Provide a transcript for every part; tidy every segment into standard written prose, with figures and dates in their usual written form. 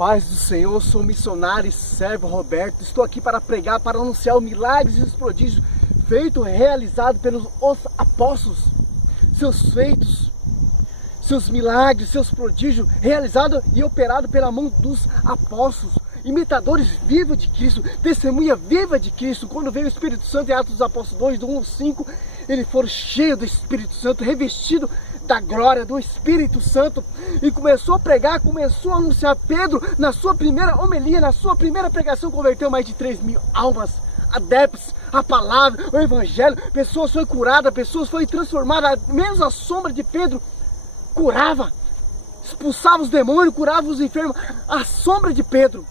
paz do Senhor, sou missionário e servo Roberto. Estou aqui para pregar, para anunciar os milagres e os prodígios feitos, realizados pelos apóstolos. Seus feitos, seus milagres, seus prodígios realizados e operados pela mão dos apóstolos. Imitadores vivos de Cristo, testemunha viva de Cristo. Quando veio o Espírito Santo em Atos dos Apóstolos 2, do 1 ao 5, eles foram cheios do Espírito Santo, revestidos da glória do Espírito Santo, e começou a pregar, começou a anunciar. Pedro, na sua primeira homilia, na sua primeira pregação, converteu mais de 3.000 almas, adeptos, a palavra, o evangelho. Pessoas foram curadas, pessoas foram transformadas. Menos a sombra de Pedro curava, expulsava os demônios, curava os enfermos. A sombra de Pedro.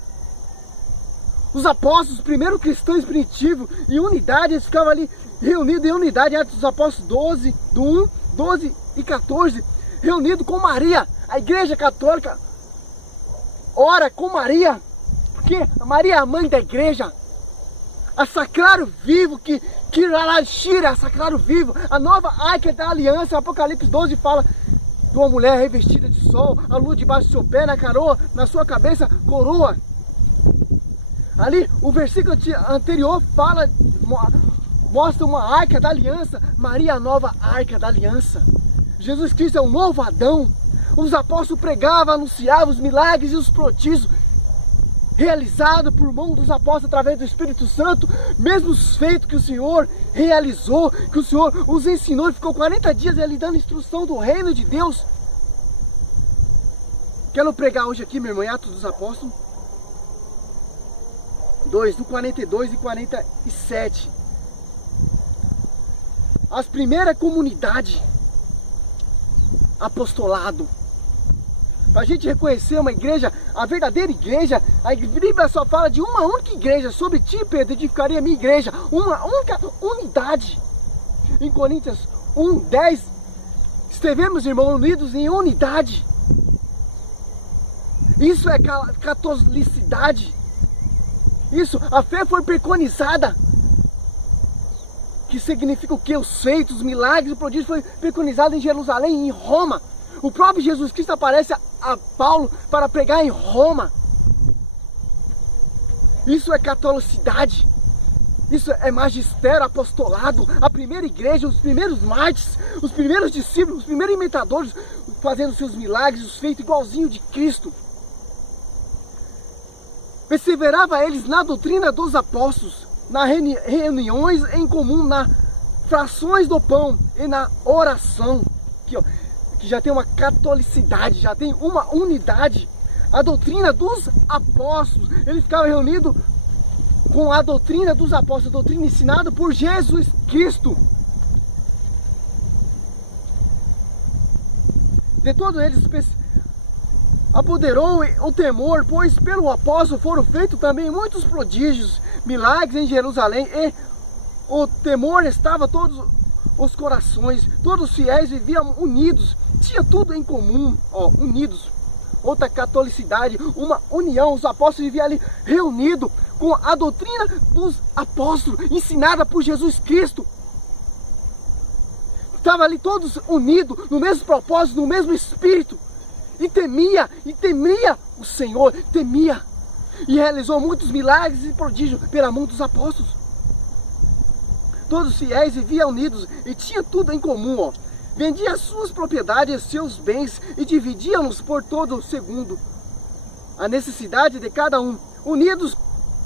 Os apóstolos, primeiro cristãos primitivos, em unidade, eles ficavam ali reunidos em unidade. Atos dos Apóstolos 12, do 1, 12 e 14, reunido com Maria. A igreja católica ora com Maria, porque Maria é a mãe da igreja. A sacrário vivo, que a sacrário vivo, a nova arca da aliança. Apocalipse 12 fala de uma mulher revestida de sol, a lua debaixo do seu pé, na coroa, na sua cabeça, coroa. Ali, o versículo anterior fala, mostra uma arca da aliança. Maria, a nova arca da aliança. Jesus Cristo é o novo Adão. Os apóstolos pregavam, anunciavam os milagres e os prodígios realizados por mão dos apóstolos através do Espírito Santo. Mesmo os feitos que o Senhor realizou, que o Senhor os ensinou. Ele ficou 40 dias ali dando instrução do reino de Deus. Quero pregar hoje aqui, meu irmão, em Atos dos Apóstolos 2, do 42 e 47. As primeiras comunidades, apostolado. Para a gente reconhecer uma igreja, a verdadeira igreja, a Bíblia só fala de uma única igreja. Sobre ti, Pedro, edificaria a minha igreja. Uma única unidade. Em Coríntios 1, 10, estivemos, irmãos, unidos em unidade. Isso é catolicidade. Isso, a fé foi preconizada. Que significa o que? Os feitos, os milagres, o prodígio foi preconizado em Jerusalém e em Roma. O próprio Jesus Cristo aparece a Paulo para pregar em Roma. Isso é catolicidade. Isso é magistério, apostolado. A primeira igreja, os primeiros mártires, os primeiros discípulos, os primeiros imitadores, fazendo seus milagres, os feitos igualzinho de Cristo. Perseverava eles na doutrina dos apóstolos, nas reuniões em comum, nas frações do pão e na oração. Aqui, ó, que já tem uma catolicidade, já tem uma unidade. A doutrina dos apóstolos, ele ficava reunido com a doutrina dos apóstolos, a doutrina ensinada por Jesus Cristo. De todos eles apoderou o temor, pois pelo apóstolo foram feitos também muitos prodígios, milagres em Jerusalém, e o temor estava todos os corações. Todos os fiéis viviam unidos, tinha tudo em comum, ó, unidos. Outra catolicidade, uma união. Os apóstolos viviam ali reunidos com a doutrina dos apóstolos, ensinada por Jesus Cristo. Estavam ali todos unidos, no mesmo propósito, no mesmo espírito. E temia o Senhor, temia. E realizou muitos milagres e prodígios pela mão dos apóstolos. Todos os fiéis viviam unidos e tinham tudo em comum, ó. Vendia suas propriedades e seus bens e dividiam-nos por todo segundo a necessidade de cada um. Unidos,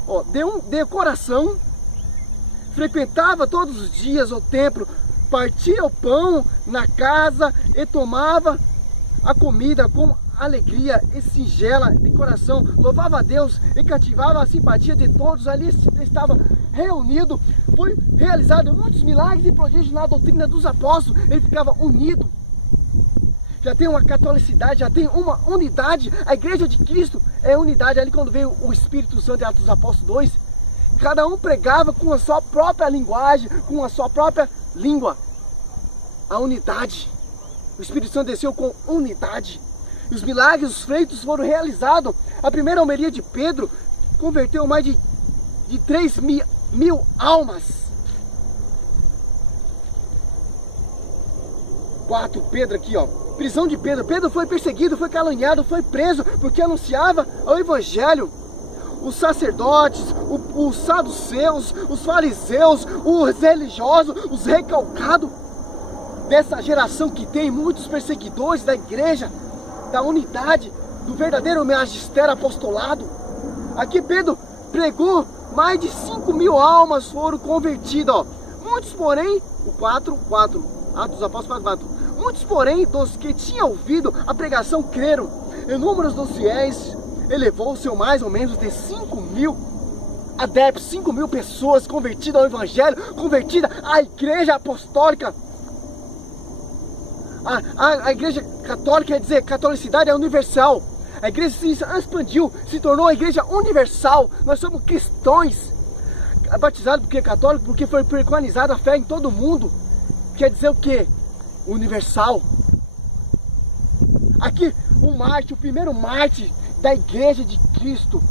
ó, de coração, frequentava todos os dias o templo, partia o pão na casa e tomava a comida com alegria e singela de coração, louvava a Deus e cativava a simpatia de todos. Ali estava reunido, foi realizado muitos milagres e prodígios na doutrina dos apóstolos. Ele ficava unido. Já tem uma catolicidade, já tem uma unidade. A igreja de Cristo é unidade. Ali quando veio o Espírito Santo em Atos dos Apóstolos 2, cada um pregava com a sua própria linguagem, com a sua própria língua. A unidade. O Espírito Santo desceu com unidade. Os milagres, os feitos foram realizados. A primeira homilia de Pedro converteu mais de 3.000 almas. 4 Pedro aqui, ó. prisão de Pedro. Pedro foi perseguido, foi caluniado, foi preso, porque anunciava o evangelho. Os sacerdotes, os saduceus, os fariseus, os religiosos, os recalcados dessa geração que tem muitos perseguidores da igreja, da unidade, do verdadeiro magistério apostolado. Aqui Pedro pregou, mais de 5.000 almas foram convertidas, ó. Muitos, porém, Atos dos Apóstolos 4. Muitos, porém, dos que tinham ouvido a pregação creram. E o número dos fiéis elevou-se a mais ou menos de 5.000 adeptos, 5.000 pessoas convertidas ao evangelho, convertidas à igreja apostólica. A igreja católica, quer dizer, catolicidade é universal. A igreja se expandiu, se tornou a igreja universal. Nós somos cristãos. Batizados porque é católico, porque foi preconizada a fé em todo mundo. Quer dizer o quê? Universal. Aqui, o primeiro mártir da igreja de Cristo,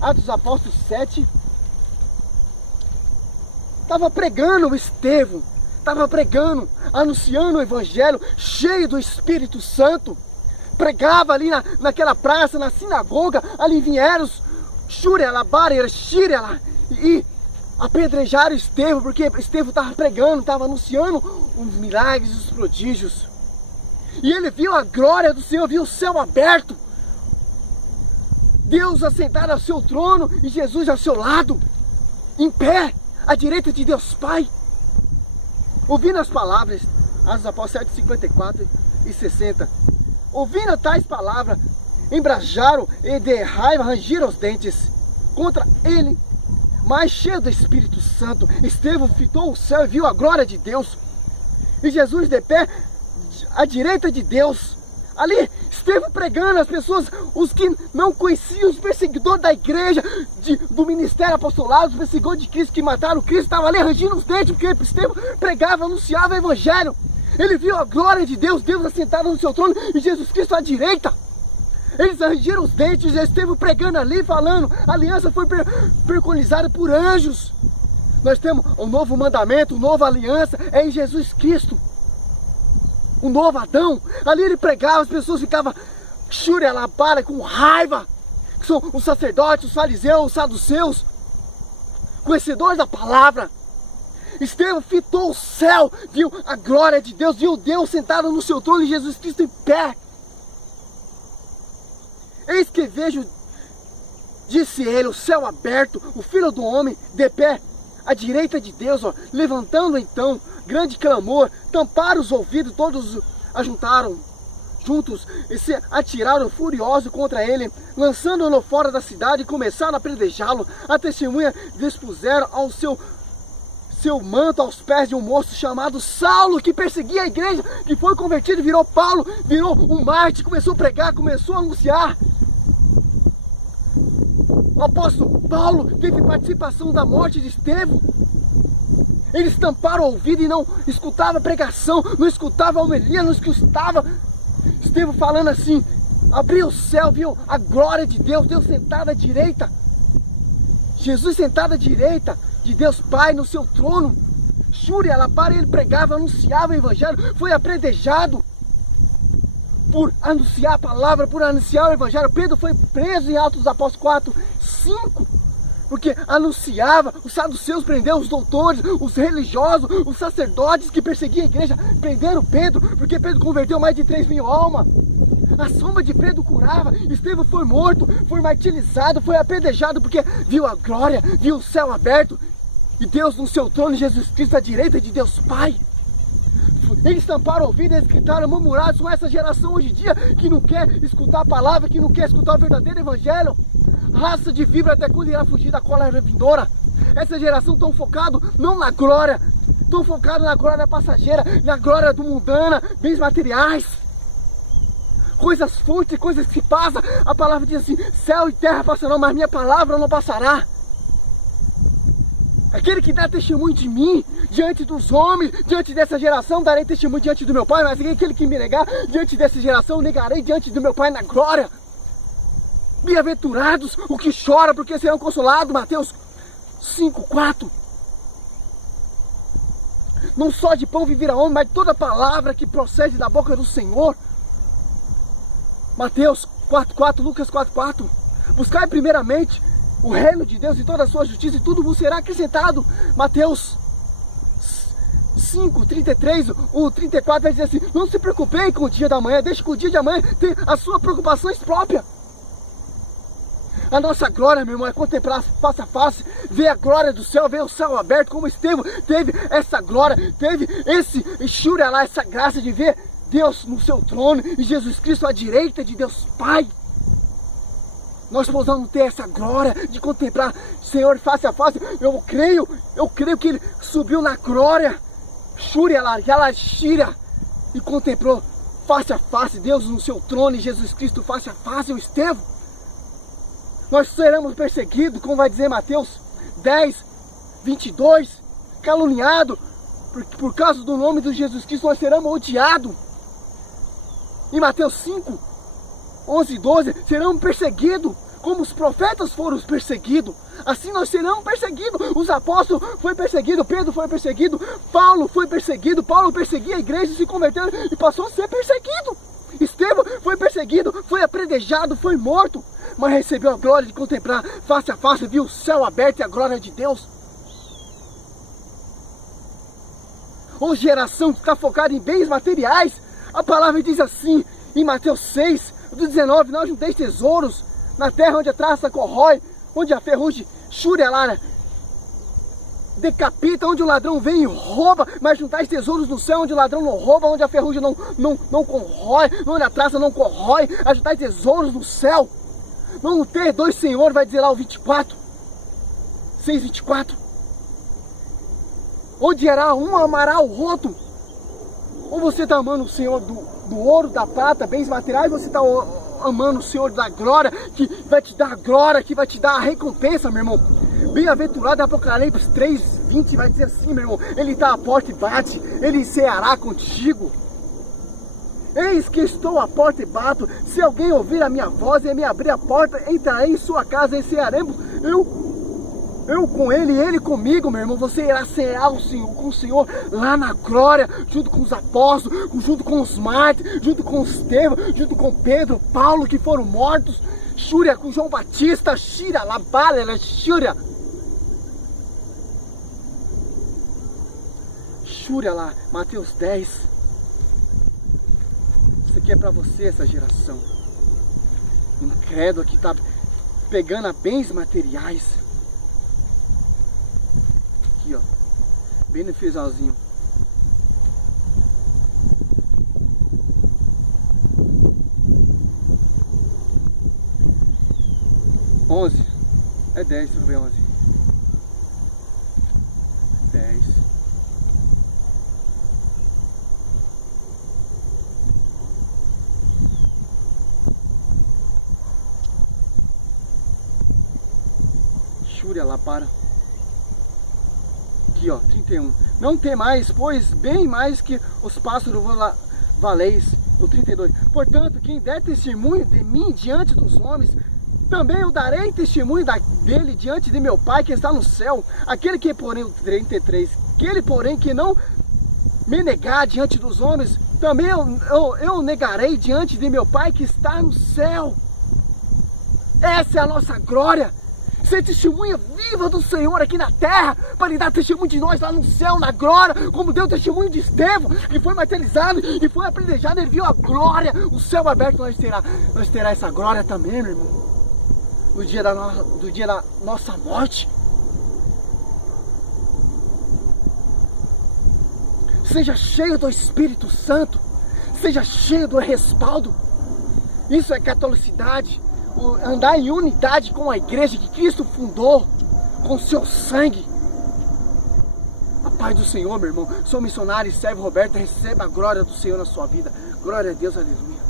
Atos dos Apóstolos 7, estava pregando o Estevão, estava pregando, anunciando o evangelho, cheio do Espírito Santo. Pregava ali naquela praça, na sinagoga, ali vieram os e apedrejaram Estevão, porque Estevão estava pregando, estava anunciando os milagres e os prodígios. E ele viu a glória do Senhor, viu o céu aberto, Deus assentado ao seu trono e Jesus ao seu lado, em pé, à direita de Deus Pai. Ouvindo as palavras, Atos dos Apóstolos 7, 54 e 60. Ouvindo tais palavras, embrajaram e de raiva rangiram os dentes contra ele. Mas cheio do Espírito Santo, Estevão fitou o céu e viu a glória de Deus. E Jesus de pé, à direita de Deus. Ali, Estevão pregando, as pessoas, os que não conheciam, os perseguidores da igreja, do ministério apostolado, os perseguidores de Cristo que mataram Cristo, estavam ali rangindo os dentes, porque Estevão pregava, anunciava o evangelho. Ele viu a glória de Deus, Deus assentado no seu trono e Jesus Cristo à direita. Eles rangiram os dentes, Estevão pregando ali, falando, a aliança foi preconizada por anjos. Nós temos um novo mandamento, uma nova aliança, é em Jesus Cristo. Um novo Adão. Ali ele pregava, as pessoas ficavam com raiva. Que são os sacerdotes, os fariseus, os saduceus, conhecedores da palavra. Estevão fitou o céu, viu a glória de Deus, viu Deus sentado no seu trono e Jesus Cristo em pé. Eis que vejo, disse ele, o céu aberto, o Filho do Homem de pé, à direita de Deus, ó, levantando então grande clamor, tamparam os ouvidos, todos ajuntaram juntos e se atiraram furiosos contra ele, lançando-o fora da cidade e começaram a apedrejá-lo. A testemunha dispuseram ao seu manto aos pés de um moço chamado Saulo, que perseguia a igreja, que foi convertido, virou Paulo, virou um mártir, começou a pregar, começou a anunciar. O apóstolo Paulo teve participação da morte de Estevão. Eles tamparam o ouvido e não escutavam a pregação, não escutavam a homilia, não escutava Estevão falando assim. Abriu o céu, viu a glória de Deus, Deus sentado à direita, Jesus sentado à direita de Deus Pai no seu trono. Ele pregava, anunciava o evangelho, foi apedrejado por anunciar a palavra, por anunciar o evangelho. Pedro foi preso em Atos dos Apóstolos 4, 5, porque anunciava. Os saduceus prenderam os doutores, os religiosos, os sacerdotes que perseguiam a igreja, prenderam Pedro, porque Pedro converteu mais de 3.000 almas. A sombra de Pedro curava. Estevão foi morto, foi martirizado, foi apedrejado, porque viu a glória, viu o céu aberto e Deus no seu trono, Jesus Cristo à direita de Deus Pai. Eles tamparam o ouvido, eles gritaram, murmurados com essa geração hoje em dia que não quer escutar a palavra, que não quer escutar o verdadeiro evangelho. Raça de víbora, até quando irá fugir da cólera vindoura? Essa geração tão focado não na glória, tão focado na glória passageira, na glória do mundana, bens materiais, coisas fúteis, coisas que passam. A palavra diz assim: céu e terra passarão, mas minha palavra não passará. Aquele que dá testemunho de mim diante dos homens, diante dessa geração, darei testemunho diante do meu Pai, mas aquele que me negar diante dessa geração, negarei diante do meu Pai na glória. Bem-aventurados o que chora, porque serão consolados. Mateus 5:4. Não só de pão viverá homem, mas toda palavra que procede da boca do Senhor. Mateus 4:4, Lucas 4:4. Buscai primeiramente o reino de Deus e toda a sua justiça, e tudo vos será acrescentado. Mateus 5:33, o 34 vai dizer assim: não se preocupem com o dia da manhã, deixe que o dia de amanhã tenha as suas preocupações próprias. A nossa glória, meu irmão, é contemplar face a face, ver a glória do céu, ver o céu aberto, como Estevão teve essa glória, teve esse Shura lá, essa graça de ver Deus no seu trono e Jesus Cristo à direita de Deus Pai. Nós possamos ter essa glória de contemplar Senhor face a face. Eu creio que Ele subiu na glória, Shura lá, Shira, e contemplou face a face Deus no seu trono e Jesus Cristo face a face, o Estevão. Nós seremos perseguidos, como vai dizer Mateus 10:22, caluniado, por causa do nome de Jesus Cristo nós seremos odiados. Em Mateus 5:11-12, seremos perseguidos, como os profetas foram perseguidos, assim nós seremos perseguidos. Os apóstolos foram perseguidos, Pedro foi perseguido, Paulo foi perseguido, Paulo perseguia a igreja e se converteu e passou a ser perseguido. Estevão foi perseguido, foi apedrejado, foi morto, mas recebeu a glória de contemplar face a face, viu o céu aberto e a glória de Deus. Ou geração que está focada em bens materiais, a palavra diz assim, em Mateus 6:19, não junteis tesouros na terra onde a traça corrói, onde a ferrugem Shura decapita, onde o ladrão vem e rouba, mas juntais tesouros no céu, onde o ladrão não rouba, onde a ferrugem não corrói, onde a traça não corrói, ajuntai tesouros no céu. Não ter dois senhores, vai dizer lá o 6:24. Odiará um, amará o outro. Ou você está amando o Senhor do ouro, da prata, bens materiais, ou você está amando o Senhor da glória, que vai te dar a glória, que vai te dar a recompensa, meu irmão. Bem-aventurado, Apocalipse 3:20 vai dizer assim, meu irmão: Ele está à porta e bate, Ele ceará contigo. Eis que estou à porta e bato, se alguém ouvir a minha voz e me abrir a porta, entrarei em sua casa e cearemos, eu com ele e ele comigo, meu irmão. Você irá cear com o Senhor lá na glória, junto com os apóstolos, junto com os mártires, junto com os Estevão, junto com Pedro, Paulo, que foram mortos, Shura com João Batista, Shira, Labala, Shura. Shura lá, Mateus 10. Isso aqui é para você, essa geração incrédula que está pegando a bens materiais. Aqui, ó, bem no finalzinho. É 10, deixa eu ver 11. 10. Shura lá para. Aqui, ó, 31. Não tem mais, pois bem mais que os pássaros valeis. O 32. Portanto, quem der testemunho de mim diante dos homens, também eu darei testemunho dele diante de meu Pai que está no céu. Aquele que, porém, o 33, aquele, porém, que não me negar diante dos homens, também eu negarei diante de meu Pai que está no céu. Essa é a nossa glória. Ser testemunha viva do Senhor aqui na terra, para lhe dar testemunho de nós lá no céu, na glória, como deu testemunho de Estevão, que foi martirizado e foi apedrejado, ele viu a glória, o céu aberto. Nós terá essa glória também, meu irmão, no dia da nossa morte. Seja cheio do Espírito Santo, seja cheio do respaldo. Isso é catolicidade. Andar em unidade com a igreja que Cristo fundou com seu sangue. A paz do Senhor, meu irmão. Sou missionário e servo Roberto. Receba a glória do Senhor na sua vida. Glória a Deus, aleluia.